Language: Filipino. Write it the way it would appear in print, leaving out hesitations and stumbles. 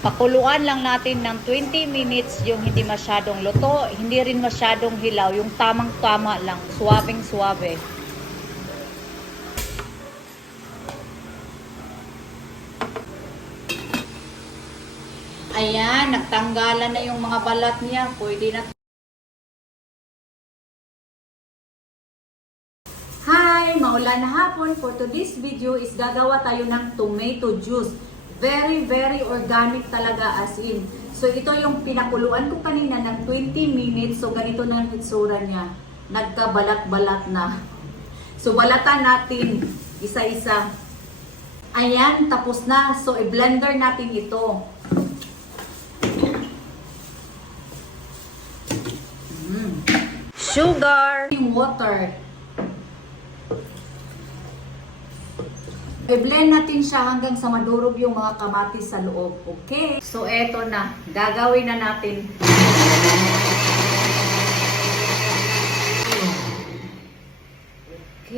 Pakuluan lang natin ng 20 minutes yung hindi masyadong luto, hindi rin masyadong hilaw, yung tamang-tama lang, suwabing-suwabe. Ayan, nagtanggalan na yung mga balat niya. Pwede na. Hi! Maulan na hapon. For today's video is gagawa tayo ng tomato juice. Very, very organic talaga as in. So ito yung pinakuluan ko kanina ng 20 minutes. So ganito na ang itsura niya. Nagkabalat-balat na. So balatan natin isa-isa. Ayan, tapos na. So i-blender natin ito. Sugar. Yung water. I-blend natin siya hanggang sa madurog yung mga kamatis sa loob. Okay? So, eto na. Gagawin na natin.